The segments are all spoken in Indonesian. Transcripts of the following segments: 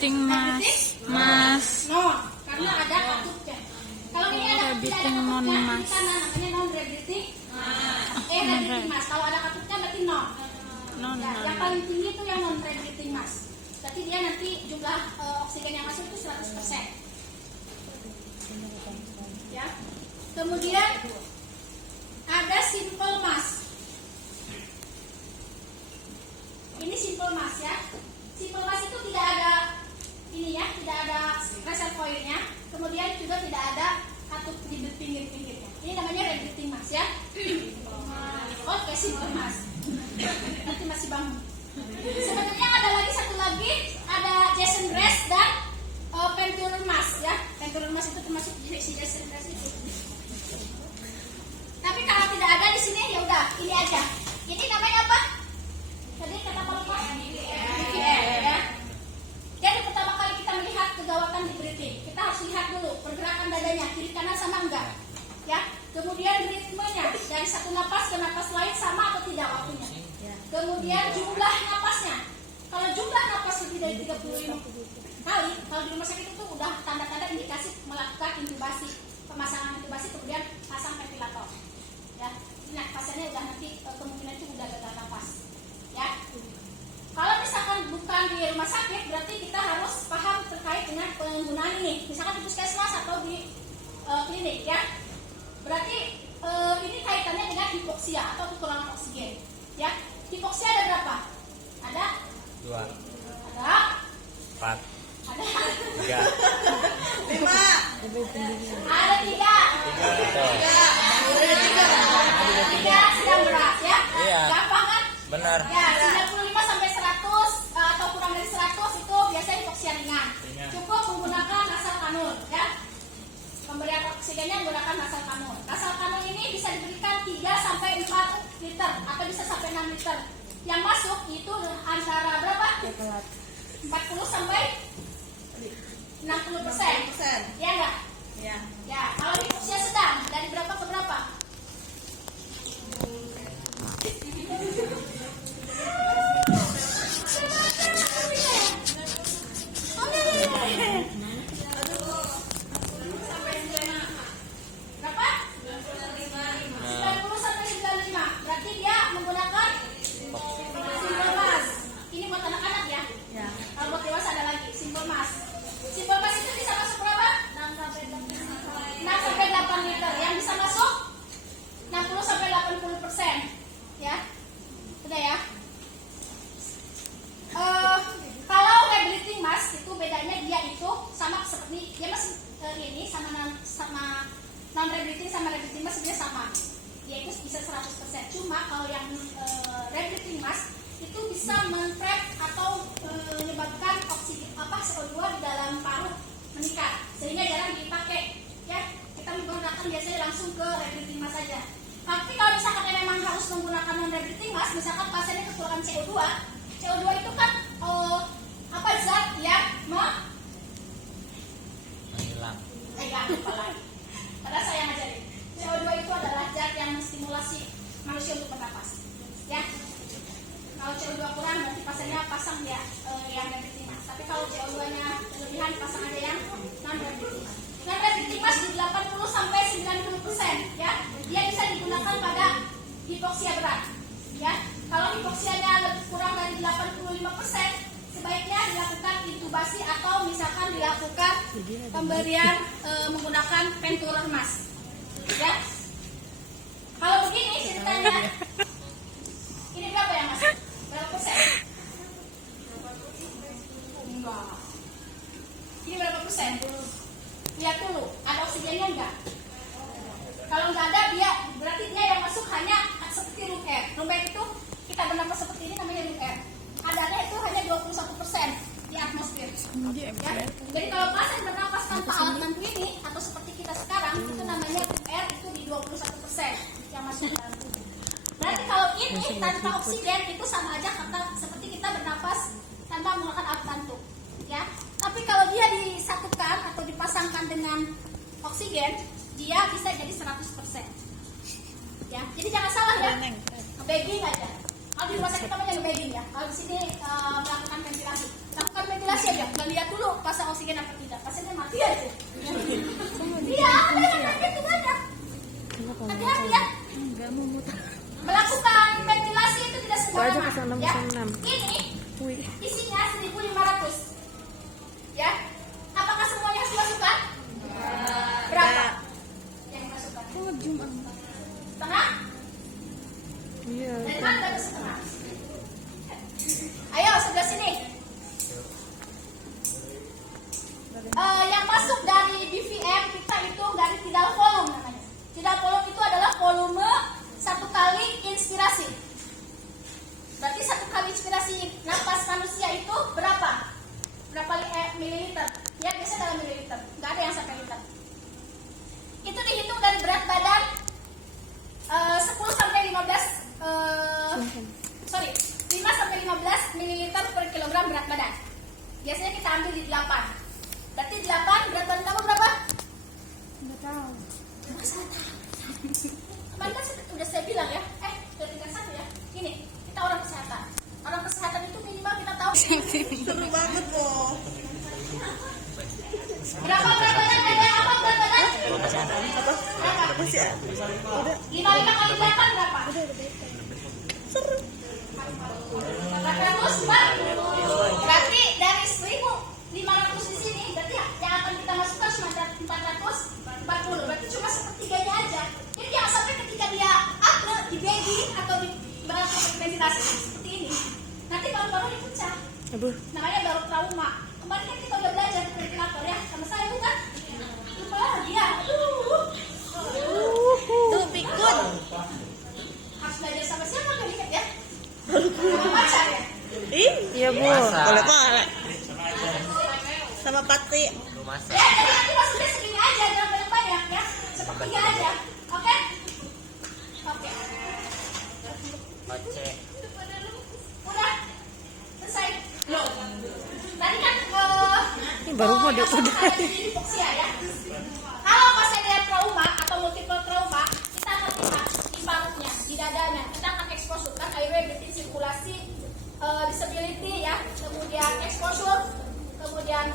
Rebriting mas. No, karena ada katupnya. Kalau ini ada tidak ada katupnya, kita namanya non rebriting. Rebriting mas. Kalau ada katupnya berarti non. Yang paling tinggi itu yang non rebriting mas. Berarti dia nanti jumlah oksigen yang masuk itu 100%. Ya. Kemudian ada simple mass. Ini simple mass ya. Simple mass itu tidak ada ini ya, tidak ada reservoirnya. Kemudian juga tidak ada katup di pinggir-pinggirnya. Ini namanya rebriting mass ya. Oke, simple mass. Nanti masih bangun. Sebenarnya ada lagi satu lagi, ada Jason Rest dan Penturer mass ya. Penturer mass itu termasuk si Jason Rest itu. Tapi kalau tidak ada di sini ya udah ini aja. Ini namanya apa? Tadi kata Pak Lupa? DVR ya. Jadi pertama kali kita melihat kegawatan di breathing, kita harus lihat dulu pergerakan dadanya kiri kanan sama enggak, ya. Kemudian ritmenya dari satu napas ke napas lain sama atau tidak waktunya. Kemudian jumlah napasnya. Kalau jumlah napas lebih dari 35 kali, kalau di rumah sakit itu udah tanda-tanda indikasi melakukan intubasi, pemasangan intubasi kemudian pasang ventilator. Ya, nah pasiennya udah nanti kemungkinan itu udah gagal napas. Ya, kalau misalkan bukan di rumah sakit, berarti kita harus paham terkait dengan penggunaan ini. Misalkan di puskesmas atau di klinik, ya. Berarti ini kaitannya dengan hipoksia atau kekurangan oksigen. Ya, hipoksia ada berapa? Ada 2, ada 4, ada 3, 5, ada 3. Tiga sedang berat ya. Iya. Gampang kan? benar. Ya, 95 sampai 100 atau kurang dari 100 itu biasanya hipoksia ringan. Cukup menggunakan nasal kanul ya. Pemberian oksigennya menggunakan nasal kanul. Nasal kanul ini bisa diberikan 3 sampai 4 liter atau bisa sampai 6 liter. Yang masuk itu antara berapa? 40 sampai 60%. Ya enggak? Ya. Ya, kalau hipoksia sedang dari berapa ke berapa? Berapa? 90 sampai 95. Berarti dia menggunakan simple mass. Ini buat anak-anak ya. Ya. Kalau buat dewasa ada lagi simple mass. Simple mass itu bisa masuk berapa? 6 sampai 8 liter. Yang bisa masuk 60 sampai 80%. Ya. Sudah ya. Kalau rebriting mass itu bedanya dia itu sama seperti dia masih ini sama non rebriting sama rebriting mass sebenarnya sama. Dia itu bisa 100%. Cuma kalau yang rebriting mass itu bisa mentrap atau menyebabkan oksigen CO2 di dalam paru meningkat sehingga jarang dipakai ya. Kita menggunakan biasanya langsung ke rebriting mass saja. Tapi kalau misalkan memang harus menggunakan non rebriting mass, misalkan pasiennya kekurangan CO2 itu kan zat yang Menghilang. lupa lagi. Padahal saya ngajarin. CO2 itu adalah zat yang menstimulasi manusia untuk bernapas. Ya. Kalau CO2 kurang berarti pasiennya pasang ya yang rebriting mass. Tapi kalau CO2-nya kelebihan pasang aja yang non rebriting mass. Non rebriting mass di 80 sampai 90% ya. Dia bisa digunakan pada hipoksia berat. Ya. Kalau hipoksianya lebih kurang dari 85%, sebaiknya dilakukan intubasi atau misalkan dilakukan pemberian menggunakan Penturer mass. Ya. Kalau begini ceritanya, ini berapa ya mas? Berapa persen? Enggak. Ini berapa persen? Lihat dulu, ada oksigennya enggak? Kalau enggak ada, dia berarti dia yang masuk hanya seperti room air. Room air itu kita bernapas seperti ini namanya room air. Adanya itu hanya 21% di atmosfer. Ya. Jadi kalau pasien bernapas tanpa alat bantu ini atau seperti kita sekarang, itu namanya room air itu di 21% yang masuk ke dalam tubuh. Berarti kalau ini tanpa oksigen itu sama aja seperti kita bernapas tanpa menggunakan alat bantu. Ya. Tapi kalau dia disatukan atau dipasangkan dengan oksigen, dia bisa jadi 100%. Ya. Jadi jangan salah ya. Begging aja. Kalau di rumah sakit namanya bedding ya. Kalau di sini melakukan ventilasi. Lakukan ventilasi aja. Nggak lihat dulu pasang oksigen apa tidak. Pasiennya mati aja. Iya, ada itu banyak. Hati-hati ya. Melakukan ventilasi itu tidak sembarangan. Ya. Ini isinya 1.500. Ya. Apakah semuanya harus dimasukkan? Berapa? Yang dimasukkan? Setengah? Iya. Dari mana dari setengah? Ayo sebelah sini. Yang masuk dari BVM kita itu dari tidal volume namanya. Tidal volume itu adalah volume 1 kali inspirasi. Berarti 1 kali inspirasi napas manusia itu berapa? Berapa mililiter? Ya biasanya dalam mililiter. Nggak ada yang sampai liter. Itu dihitung dari berat badan 10 sampai 15 5 sampai 15 mililiter per kilogram berat badan. Biasanya kita ambil di 8. Berarti 8 berat badan kamu berapa? Nggak tahu. Kemarin kan sudah saya bilang ya. Sudah tinggal 1 ya. Gini, kita orang kesehatan. Orang kesehatan itu minimal kita tahu. Seru banget loh. Berapa berat badan? Ada apa berat badan? Apa? Masih ada. 5 kali 8 berapa? Seru. 400 berarti dari 1.500 di sini berarti yang akan kita masukkan cuma 440. Berarti cuma sepertiganya aja. Jadi jangan sampai ketika dia di bedding atau di melakukan ventilasi seperti ini, nanti paru-parunya pecah. Aduh. Namanya baru trauma. Kemarin kan kita udah belajar ventilator ya sama saya bukan? Lupa lagi ya. Tuh pikun. Harus belajar sama siapa kali ya? Sama pacar ya? Iya bu. Boleh pak. Sama Patri. Lu masak. Ya, jadi nanti maksudnya segini aja, jangan banyak-banyak ya. Sepertiga aja, oke? Oke. Oke. Udah? Selesai? Belum. Tadi kan Ini baru mau diudah. hipoksia ya. Kalau pasien ada trauma atau multiple trauma, kita akan lihat di parutnya, di dadanya. Kita akan exposure kan airway, breathing, sirkulasi, disability ya, kemudian exposure, kemudian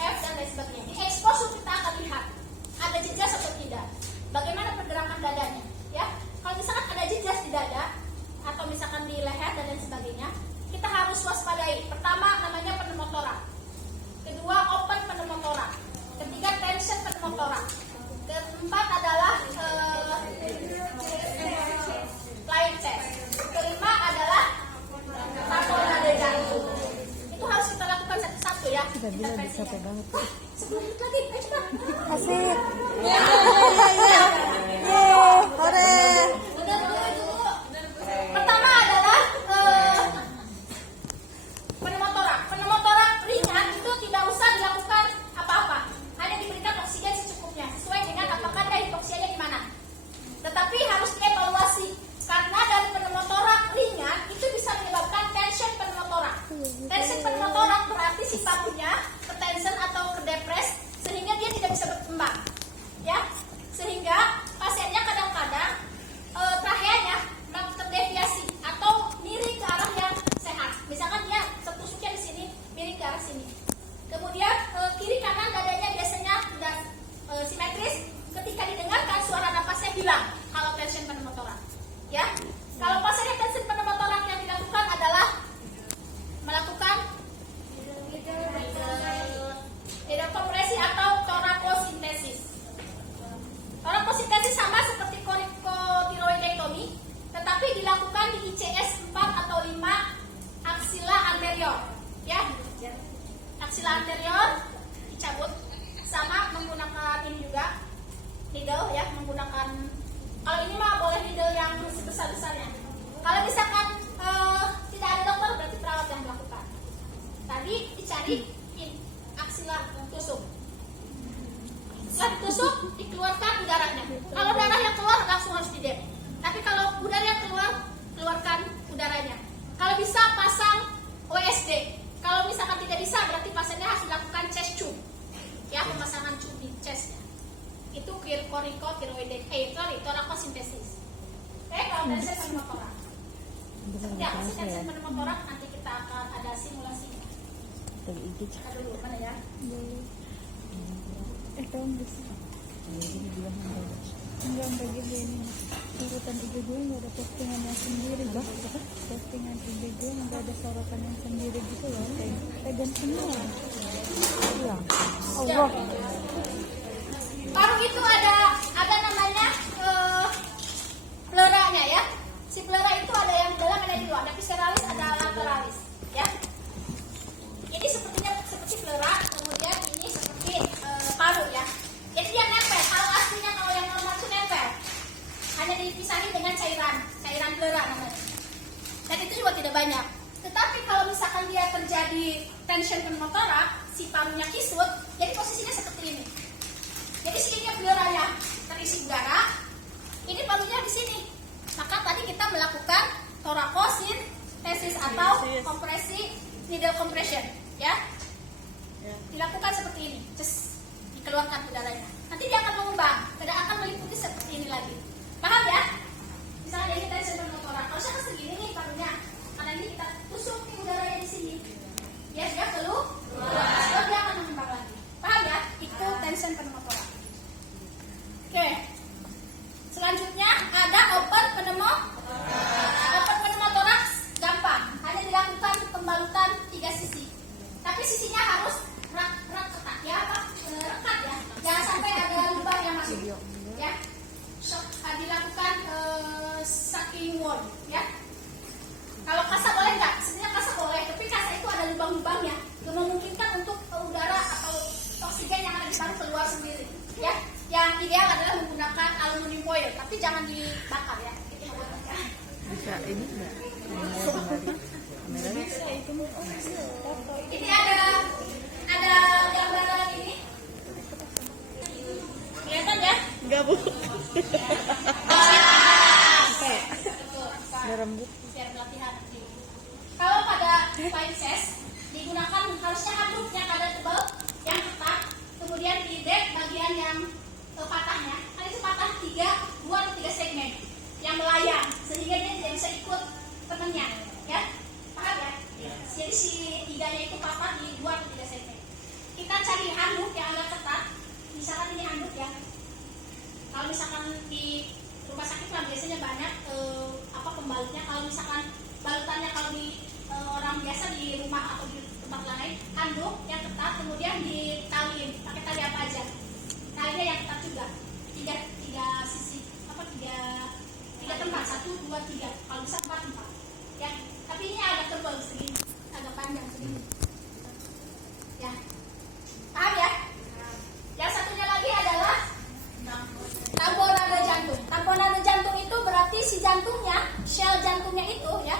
F dan lain sebagainya. Di exposure kita akan lihat ada jejas atau tidak. Bagaimana pergerakan dadanya, ya? Kalau misalkan ada jejas di dada atau misalkan di leher dan lain sebagainya, kita harus waspadai. Pertama namanya pneumotoraks. Kedua open pneumotoraks. Ketiga tension pneumotoraks. Keempat adalah flying chest. Kelima adalah taponade jantung. Itu harus kita lakukan satu-satu ya. Udah bilang udah capek banget. Sebelum itu lagi, ayo cepat. Asik. Hore. Pertama adalah pneumotoraks. Pneumotoraks ringan itu tidak usah dilakukan apa-apa, hanya diberikan oksigen secukupnya sesuai dengan apakah dia hipoksianya di mana. Tetapi harus dievaluasi karena dari pneumotoraks ringan itu bisa menyebabkan tension pneumotoraks. Tension pneumotoraks berarti si parunya ketension atau kedepres sehingga dia tidak bisa berkembang, ya. Sehingga pasiennya kadang-kadang traheanya terdeviasi atau miring ke arah yang sehat. Misalkan dia tertusuknya di sini, miring ke arah sini. Kemudian kiri kanan dadanya biasanya sudah simetris. Ketika didengarkan suara napasnya hilang kalau tension pneumotoraks. Ya, kalau pasiennya tension pneumotoraks yang dilakukan adalah melakukan hidrokompresi atau torakosintesis. Torakosintesis sama seperti korikotiroidektomi, tetapi dilakukan di ICS 4 atau 5 aksila anterior. Ya, aksila anterior dicabut sama menggunakan ini juga needle ya, menggunakan kalau ini mah boleh needle yang sebesar-besarnya. Kalau misalkan tidak ada dokter berarti perawat yang melakukan. Tadi dicari aksila tusuk. Setelah ditusuk dikeluarkan udaranya. Kalau darahnya keluar langsung harus didep. Tapi kalau udaranya keluar, keluarkan udaranya. Kalau bisa pasang OSD. Kalau misalkan tidak bisa berarti pasiennya harus dilakukan chest tube. Ya, pemasangan tube di chestnya. Itu torakosintesis. Kalau dari saya pneumotoraks. Seperti apa sih tension pada motorak? Nanti kita akan ada simulasinya. Kita dulu mana ya? Tahu nggak sih? Enggak gitu ini. Sorotan IG gue nggak ada postingannya sendiri, bah. Postingan IG gue nggak ada sorotan yang sendiri gitu loh. Pegang semua. Iya. Allah. Paru itu ada namanya pleuranya ya. Si pleura itu ada yang dalam, ada yang di luar. Ada visceralis, ada lateralis, ya. Ini sepertinya seperti pleura, kemudian ini seperti paru ya. Jadi dia nempel. Kalau aslinya kalau yang normal itu nempel. Hanya dipisahin dengan cairan pleura namanya. Dan itu juga tidak banyak. Tetapi kalau misalkan dia terjadi tension pneumotorak, si parunya kisut, jadi posisinya seperti ini. Jadi sini pleuranya terisi udara, ini parunya di sini. Maka tadi kita melakukan thoracosintesis atau kompresi, needle compression, ya. Dilakukan seperti ini, dikeluarkan udaranya. Nanti dia akan mengembang, tidak akan meliputi seperti ini lagi. Paham ya? Misalnya ini tension pneumotorak, harusnya kan segini nih parunya. Karena ini kita tusuk nih udaranya di sini. Ya, dia keluar, lalu dia akan mengembang lagi. Paham ya? Itu tension pneumotorak. Oke. Selanjutnya ada open pneumotorak gampang, hanya dilakukan pembalutan 3 sisi. Tapi sisinya harus rekat ya, rekat ya. Jangan sampai ada lubang yang masuk. Ya. Dilakukan sucking wound ya. Kalau kasa boleh nggak? Sebenarnya kasa boleh, tapi kasa itu ada lubang-lubangnya yang memungkinkan untuk udara atau oksigen yang ada di paru keluar sendiri ya. Yang ideal adalah menggunakan aluminium foil, tapi jangan dibakar ya. Bisa ini enggak? Kameranya? Ini ada gambaran ini. Kelihatan ya? Enggak, Bu. Ada rambut. Biar pelatihan. Kalau pada Pisces digunakan harusnya handuk yang ada tebal, yang ketat, kemudian di dek bagian yang patahnya, kan itu patah 2 atau 3 segmen yang melayang sehingga dia tidak bisa ikut temennya, ya. Paham ya? Jadi si tiganya itu patah di 2 atau 3 segmen. Kita cari handuk yang agak ketat, misalkan ini handuk ya. Kalau misalkan di rumah sakit lah biasanya banyak pembalutnya. Kalau misalkan balutannya kalau di orang biasa di rumah atau di tempat lain, handuk yang ketat kemudian ditaliin pakai tali apa aja. Talinya yang ketat juga. 3 sisi tiga tempat, 1, 2, 3. Kalau bisa 4 tempat. Ya. Tapi ini agak tebal segini, agak panjang segini. Ya. Paham ya? Yang satunya lagi adalah tamponade jantung. Tamponade jantung itu berarti si jantungnya, sel jantungnya itu ya,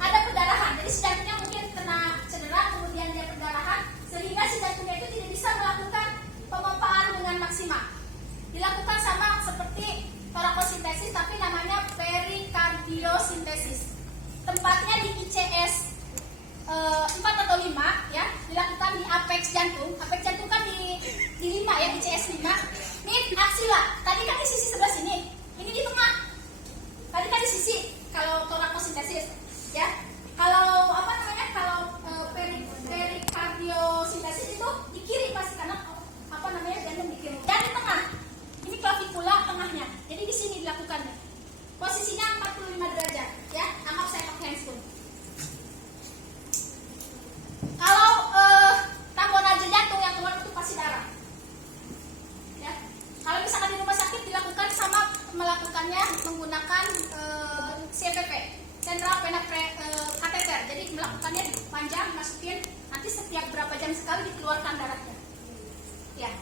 ada perdarahan. Jadi si jantungnya mungkin kena cedera, kemudian dia perdarahan, sehingga si jantungnya itu tidak bisa melakukan pemompaan dengan maksimal. Dilakukan sama seperti thoracosintesis, tapi namanya perikardiosintesis. Tempatnya di ICS 4 atau 5 ya, dilakukan di apex jantung. Apex jantung kan di 5 ya, ICS 5. Ini aksila. Tadi kan di sisi sebelah sini. Ini di tengah. Tadi kan di sisi kalau thoracosintesis ya. Kalau kalau perikardiosintesis itu di kiri pasti, karena jantung di kiri. Dan di tengah. Ini clavikula tengahnya. Jadi di sini dilakukannya. Posisinya 45 derajat ya. Anggap saya pakai handphone. Kalau tamponade jantung yang keluar itu pasti darah. Ya. Kalau misalkan di rumah sakit dilakukan sama melakukannya menggunakan CPP, Central Vena Catheter. Jadi melakukannya panjang, masukin, nanti setiap berapa jam sekali dikeluarkan darahnya. Ya.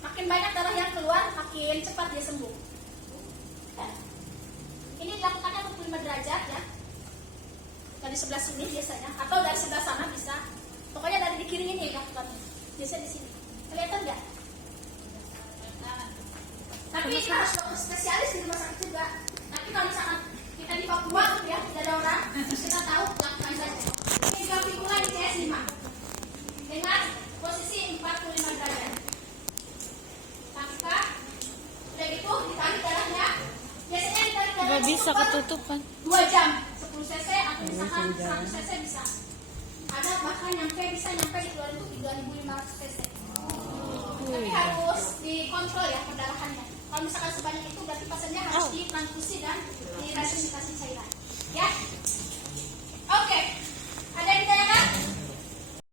Makin banyak darah yang keluar, makin cepat dia sembuh. Ya. Ini dilakukannya 45 derajat ya. Dari sebelah sini biasanya, atau dari sebelah sana bisa. Pokoknya dari di kiri ini lakukannya. Biasa di sini. Kelihatan nggak? Nah, tapi ini harus dokter spesialis di rumah sakit juga. Tapi kalau misalkan kita di Papua ya, tidak ada orang, terus kita tahu lakukan saja. Ini clavikula di ICS 5 dengan posisi 45 derajat. Udah gitu ditarik darahnya. Biasanya ditarik darahnya bisa untuk ketutupan. 2 jam 10 cc atau misalkan 100 cc bisa. Ada bahkan bisa nyampe di 2.500 cc. Tapi harus dikontrol ya perdarahannya. Kalau misalkan sebanyak itu berarti pasiennya harus ditransfusi dan diresusitasi